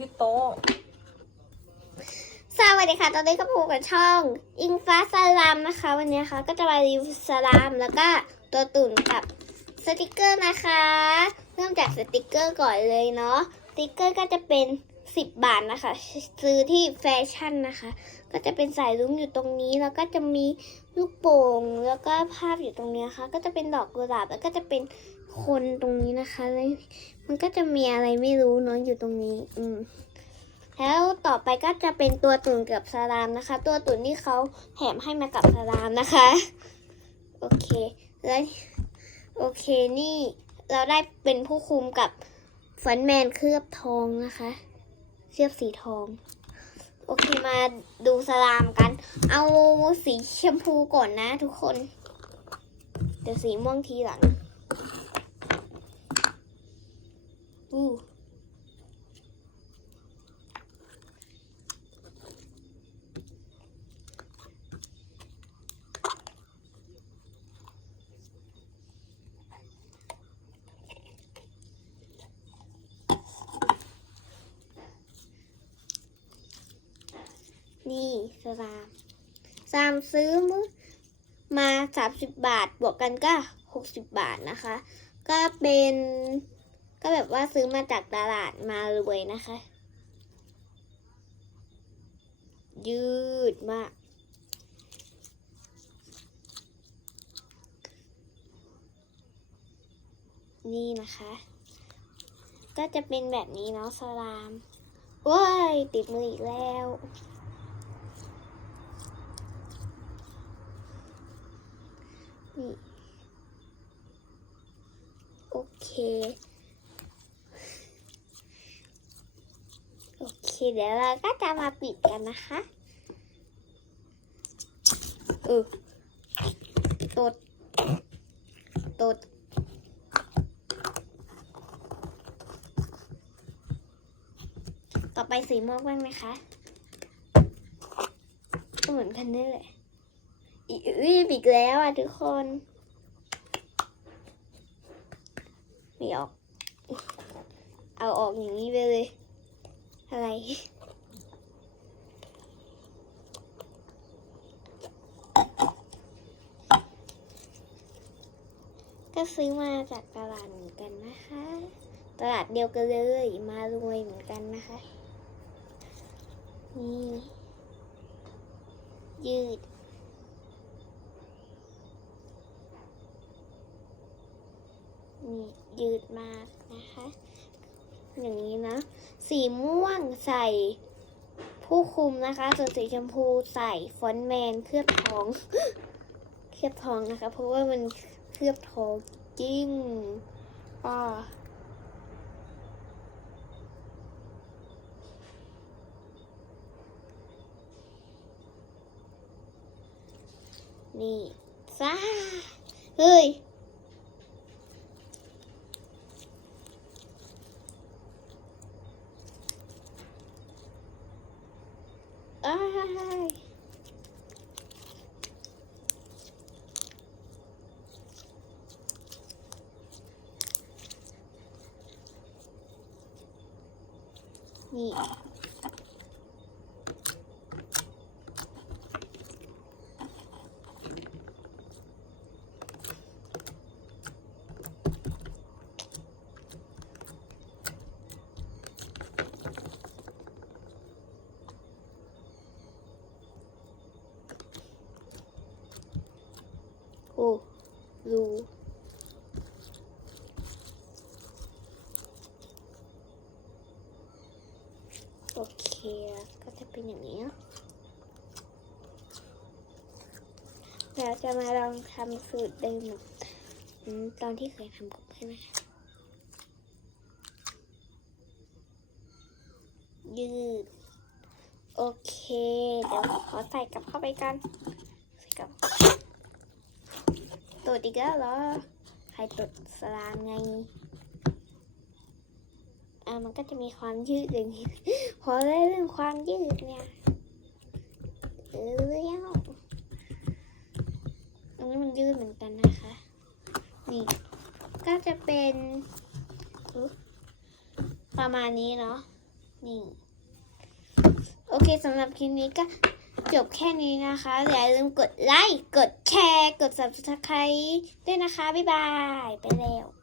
ที่โต๊ะสวัสดีค่ะ ตอนนี้ก็พูกับช่อง อิงฟ้าสลามนะคะ วันนี้ค่ะก็จะมารีวิวสลามแล้วก็ตัวตุ่นกับสติกเกอร์นะคะ เริ่มจากสติกเกอร์ก่อนเลยเนาะ สติกเกอร์ก็จะเป็น 10บาทนะคะ ซื้อที่แฟชั่นนะคะ ก็จะเป็นสายลุ้งอยู่ตรงนี้ แล้วก็จะมีลูกโป่งแล้วก็ภาพอยู่ตรงนี้นะคะก็จะเป็นดอกกุหลาบแล้วก็จะเป็นคนตรงนี้นะคะแล้วมันก็จะมีอะไรไม่รู้เนาะอยู่ตรงนี้ อืมแล้วต่อไปก็จะเป็นตัวตุ่นกับสลามนะคะ ตัวตุ่นที่เขาแถมให้มากับสลามนะคะ โอเคแล้วโอเคนี่เราได้เป็นผู้คุมกับฟันแมนเคลือบทองนะคะ เสื้อสีทอง โอเคมาดูสลามกัน เอาสีชมพูก่อนนะทุกคน เดี๋ยวสีม่วงทีหลังอู้ นี่สลามสามซื้อมือมาสามสิบบาท บวกกันก็หกสิบบาทนะคะ ก็เป็นก็แบบว่าซื้อมาจากตลาดมาเลยนะคะ ยืดมากนี่นะคะ ก็จะเป็นแบบนี้เนาะสลามว้ย ติดมืออีกแล้ว นี่โอเค โอเคเดี๋ยวเราก็จะมาปิดกันนะคะเออตดตดต่อไปสีม่วงบ้างไหมคะ เหมือนกันนี่แหละ อีอีบอีกแล้วอะทุกคนไม่ออก เอาออกอย่างนี้ไปเลย อะไร ก็ซื้อมาจากตลาดเหมือนกันนะคะ ตลาดเดียวกันเลย มารวยเหมือนกันนะคะ นี่ ยืด นี่ยืดมากนะคะ อย่างนี้นะ สีม่วงใส่ผู้คุมนะคะ ส่วนสีชมพูใส่ฟอนแมนเคลือบทอง เคลือบทองนะคะ เพราะว่ามันเคลือบทองจริงอ่านี่ซ่าเฮ้ย อ้า รูโอเค ก็จะเป็นอย่างนี้เนอะเราจะมาลองทำสูตรเดิมตอนที่เคยทำกับเพื่อนนะคะยืด โอเค เดี๋ยวขอใส่กลับเข้าไปกัน ตดอีกแล้วเหรอ ใครตดสลามไง อ่ามันก็จะมีความยืดอย่างนี้พอได้เรื่องความยืดเนี่ยเออแล้วอันนี้มันยืดเหมือนกันนะคะ นี่ ก็จะเป็นประมาณนี้เนาะ นี่ โอเคสำหรับคลิปนี้ก็ จบแค่นี้นะคะ อย่าลืมกดไลค์ กดแชร์ กด subscribe ด้วยนะคะ บ๊ายบาย ไปแล้ว